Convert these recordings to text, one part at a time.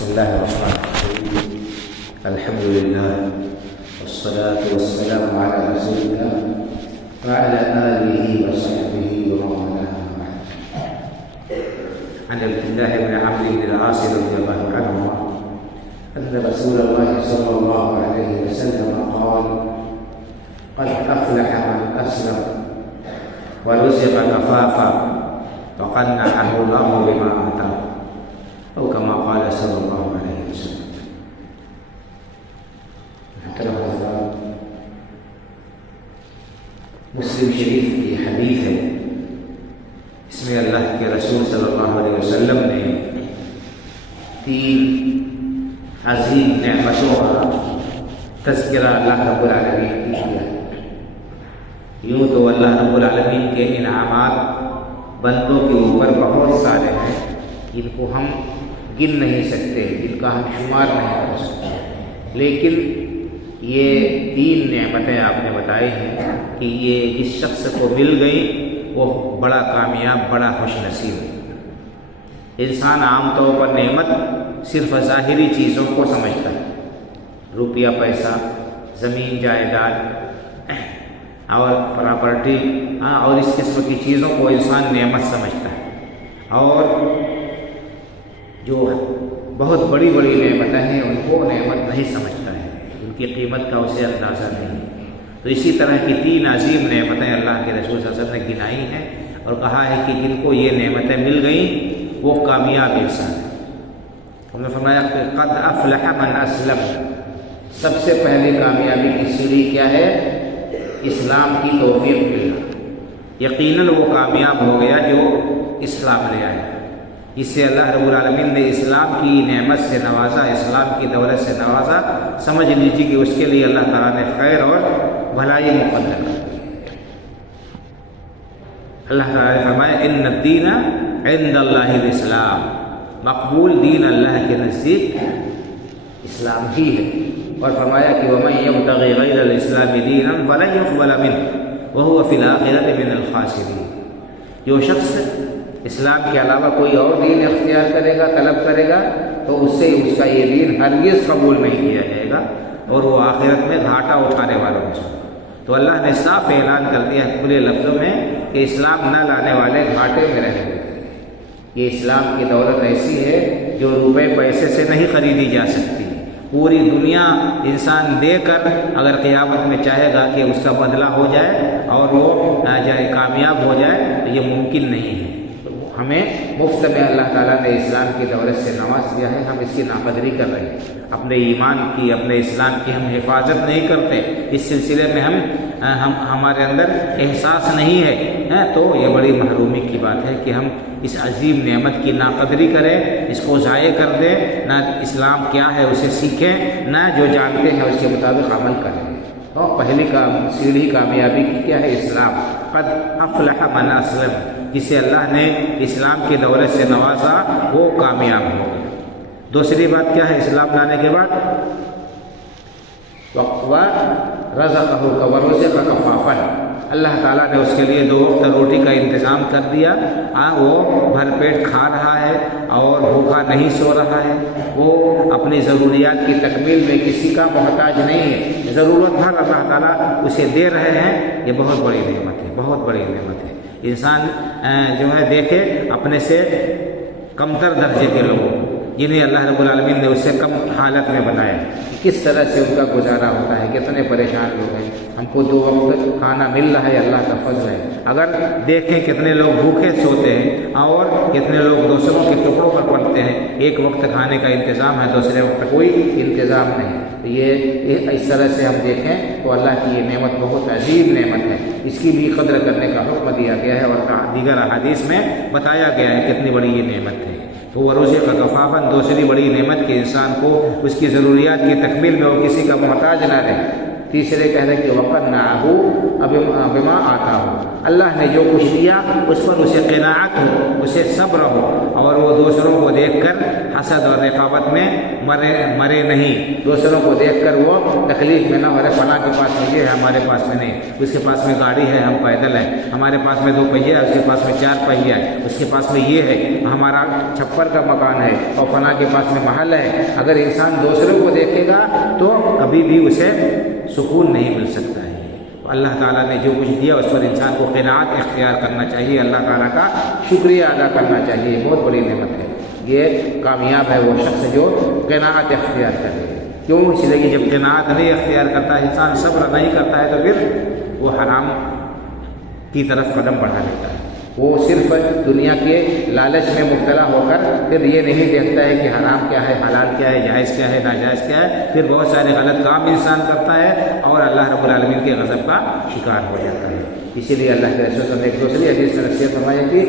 بسم الله الرحمن الرحيم. الحمد لله والصلاة والسلام على رسول الله وعلى آله وصحبه ومن والاه. عن عبد الله بن عمرو بن العاص رضي الله عنهما أن رسول الله صلى الله عليه وسلم قال: قد أفلح من أسلم ورزق كفافا وقنعه الله بما آتاه، أو كما قال صلی اللہ علیہ وسلم. مسلم شریف کی حدیث ہے. اس میں اللہ کے رسول صلی اللہ علیہ وسلم نے 3 عظیم نعمتوں کا تذکرہ اللہ رب العالمین کی کیا ہے. یوں تو اللہ رب العالمین کے انعامات بندوں کے اوپر بہت سارے ہیں جن کو ہم گن نہیں سکتے، جن کا ہم شمار نہیں کر سکتے، لیکن یہ 3 نعمتیں آپ نے بتائی ہیں کہ یہ جس شخص کو مل گئیں وہ بڑا کامیاب، بڑا خوش نصیب ہے. انسان عام طور پر نعمت صرف ظاہری چیزوں کو سمجھتا ہے، روپیہ پیسہ، زمین جائیداد اور پراپرٹی اور اس قسم کی چیزوں کو انسان نعمت سمجھتا ہے، اور جو بہت بڑی بڑی نعمتیں ہیں ان کو نعمت نہیں سمجھتا ہے، ان کی قیمت کا اسے اندازہ نہیں. تو اسی طرح کی 3 عظیم نعمتیں اللہ کے رسول صلی اللہ علیہ وسلم نے گنائی ہیں اور کہا ہے کہ جن کو یہ نعمتیں مل گئیں وہ کامیاب انسان ہے. ہم نے فرمایا کہ قد افلح من اسلم. سب سے پہلے کامیابی کی سیڑھی کیا ہے؟ اسلام کی توفیق ملنا. یقیناً وہ کامیاب ہو گیا جو اسلام لے آیا. اس سے اللہ رب العالمین نے اسلام کی نعمت سے نوازا، اسلام کی دولت سے نوازا. سمجھ لیجیے کہ اس کے لیے اللہ تعالیٰ نے خیر اور بھلائی مقدر کر دی. اللہ تعالیٰ نے فرمایا ان الدین عند اللہ الاسلام. مقبول دین اللہ کے نزدیک اسلام ہی ہے. اور فرمایا کہ ومن یبتغی غیر الاسلام دینا فلن یقبل منہ وہو فی الآخرۃ من الخاسرین. جو شخص اسلام کے علاوہ کوئی اور دین اختیار کرے گا، طلب کرے گا، تو اس سے اس کا یہ دین ہرگز قبول نہیں کیا جائے گا اور وہ آخرت میں گھاٹا اٹھانے والوں میں سے. تو اللہ نے صاف اعلان کر دیا ہے کھلے لفظوں میں کہ اسلام نہ لانے والے گھاٹے میں رہنے والے. یہ اسلام کی دولت ایسی ہے جو روپے پیسے سے نہیں خریدی جا سکتی. پوری دنیا انسان دے کر اگر قیامت میں چاہے گا کہ اس کا بدلہ ہو جائے اور وہ کامیاب ہو جائے تو یہ ممکن نہیں ہے. ہمیں مفت میں اللہ تعالیٰ نے اسلام کی دولت سے نواز دیا ہے، ہم اس کی ناقدری کر رہے ہیں. اپنے ایمان کی، اپنے اسلام کی ہم حفاظت نہیں کرتے، اس سلسلے میں ہمارے اندر احساس نہیں ہے، تو یہ بڑی محرومی کی بات ہے کہ ہم اس عظیم نعمت کی ناقدری کریں، اس کو ضائع کر دیں. نہ اسلام کیا ہے اسے سیکھیں، نہ جو جانتے ہیں اس کے مطابق عمل کریں. تو پہلی سیڑھی کامیابی کی کیا ہے؟ اسلام. قد افلح من اسلم. جسے اللہ نے اسلام کی دولت سے نوازا وہ کامیاب ہو گیا. دوسری بات کیا ہے اسلام لانے کے بعد؟ رزقہ ورزق کفافا. اللہ تعالیٰ نے اس کے لیے 2 وقت روٹی کا انتظام کر دیا. وہ بھر پیٹ کھا رہا ہے اور بھوکا نہیں سو رہا ہے. وہ اپنی ضروریات کی تکمیل میں کسی کا محتاج نہیں ہے. ضرورت بھر اللہ تعالیٰ اسے دے رہے ہیں. یہ بہت بڑی نعمت ہے، بہت بڑی نعمت ہے. انسان جو ہے دیکھے اپنے سے کمتر درجے کے لوگوں جنہیں اللہ رب العالمین نے اس سے کم حالت میں بنایا، کس طرح سے ان کا گزارا ہوتا ہے. کتنے پریشان لوگ ہیں. ہم کو 2 وقت کھانا مل رہا ہے، اللہ کا فضل ہے. اگر دیکھیں کتنے لوگ بھوکے سوتے ہیں اور کتنے لوگ دوسروں کے ٹکڑوں پر پڑتے ہیں. ایک وقت کھانے کا انتظام ہے، دوسرے وقت کوئی انتظام نہیں. تو یہ اس طرح سے ہم دیکھیں تو اللہ کی یہ نعمت بہت عظیم نعمت ہے. اس کی بھی قدر کرنے کا حکم دیا گیا ہے اور دیگر احادیث میں بتایا گیا ہے کتنی بڑی یہ نعمت ہے. تو وہ روزے کا کفافاً دوسری بڑی نعمت کہ انسان کو اس کی ضروریات کی تکمیل میں وہ کسی کا محتاج نہ رہے. تیسرے کہہ رہے کہ وقنعہ بما آتا ہو، اللہ نے جو کچھ دیا اس پر اسے قناعت ہو، اسے صبر ہو، اور وہ دوسروں کو دیکھ کر حسد اور رقابت میں مرے نہیں، دوسروں کو دیکھ کر وہ تکلیف میں نہ ہو رہے فلاں کے پاس میں یہ ہے ہمارے پاس میں نہیں، اس کے پاس میں گاڑی ہے ہم پیدل ہیں، ہمارے پاس میں 2 پہیے ہے اس کے پاس میں 4 پہیے ہے، اس کے پاس میں یہ ہے، ہمارا چھپر کا مکان ہے اور فلاں کے پاس میں محل ہے۔ اگر انسان دوسروں کو دیکھے گا تو کبھی بھی اسے سکون نہیں مل سکتا ہے۔ اللہ تعالیٰ نے جو کچھ دیا اس پر انسان کو قناعت اختیار کرنا چاہیے، اللہ تعالیٰ کا شکریہ ادا کرنا چاہیے، بہت بڑی نعمت ہے۔ یہ کامیاب ہے وہ شخص جو قناعت اختیار کرے۔ کیوں؟ اس لیے کہ جب قناعت نہیں اختیار کرتا ہے انسان، صبر نہیں کرتا ہے، تو پھر وہ حرام کی طرف قدم بڑھا لیتا ہے۔ وہ صرف دنیا کے لالچ میں مبتلا ہو کر پھر یہ نہیں دیکھتا ہے کہ حرام کیا ہے، حلال کیا ہے، جائز کیا ہے، ناجائز کیا ہے، پھر بہت سارے غلط کام انسان کرتا ہے اور اللہ رب العالمین کے غضب کا شکار ہو جاتا ہے۔ اسی لیے اللہ کے رسول صلی اللہ علیہ وسلم نے ایک دوسری حدیث میں نصیحت فرمائی کہ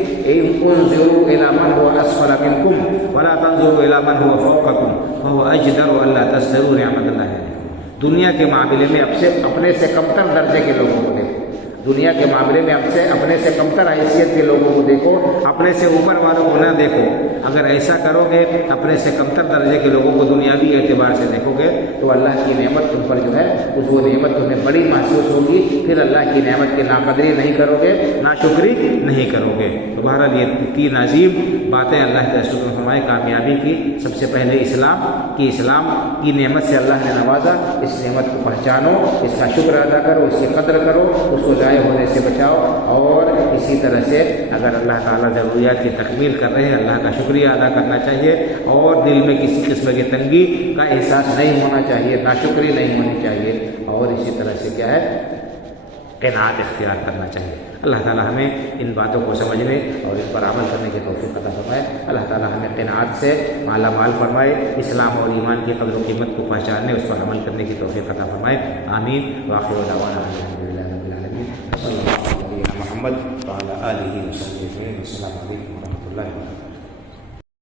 انظروا الی من هو اسفل منکم ولا تنظروا الی من هو فوقکم فهو اجدر الا تزدروا نعمت اللہ علیکم۔ دنیا کے معاملے میں اپنے سے کمتر درجے کے لوگوں کو دیکھو، دنیا کے معاملے میں اپنے سے کمتر حیثیت کے لوگوں کو دیکھو، اپنے سے اوپر والوں کو نہ دیکھو۔ اگر ایسا کرو گے، اپنے سے کمتر درجے کے لوگوں کو دنیاوی اعتبار سے دیکھو گے تو اللہ کی نعمت تم پر جو ہے وہ نعمت تمہیں بڑی محسوس ہوگی، پھر اللہ کی نعمت کی ناقدری نہیں کرو گے، ناشکری نہیں کرو گے۔ تو بہرحال یہ 3 عظیم باتیں اللہ کے رسول نے فرمائے کامیابی کی۔ سب سے پہلے اسلام کی نعمت سے اللہ نے نوازا، اس نعمت کو پہچانو، اس کا شکر ادا کرو، اس کی قدر کرو، اس کو ضائع ہونے سے بچاؤ، اور اسی طرح سے اگر اللہ تعالیٰ ضروریات کی تکمیل کر رہے ہیں اللہ کا شکریہ ادا کرنا چاہیے، اور دل میں کسی قسم کی تنگی کا احساس نہیں ہونا چاہیے، ناشکری نہیں ہونی چاہیے، اور اسی طرح سے کیا ہے قناعت اختیار کرنا چاہیے۔ اللہ تعالیٰ ہمیں ان باتوں کو سمجھنے اور ان پر عمل کرنے کی توفیق عطا فرمائے۔ اللہ تعالیٰ ہمیں قناعت سے مالا مال فرمائے، اسلام اور ایمان کی قدر و قیمت کو پہچاننے، اس پر عمل کرنے کی توفیق عطا فرمائے۔ آمین۔ وآخر دعوانا الحمدللہ رب العالمین، صلی اللہ علیہ محمد وعلی آلہ وصحبہ اجمعین۔ السلام علیکم ورحمۃ اللہ وبرکاتہ۔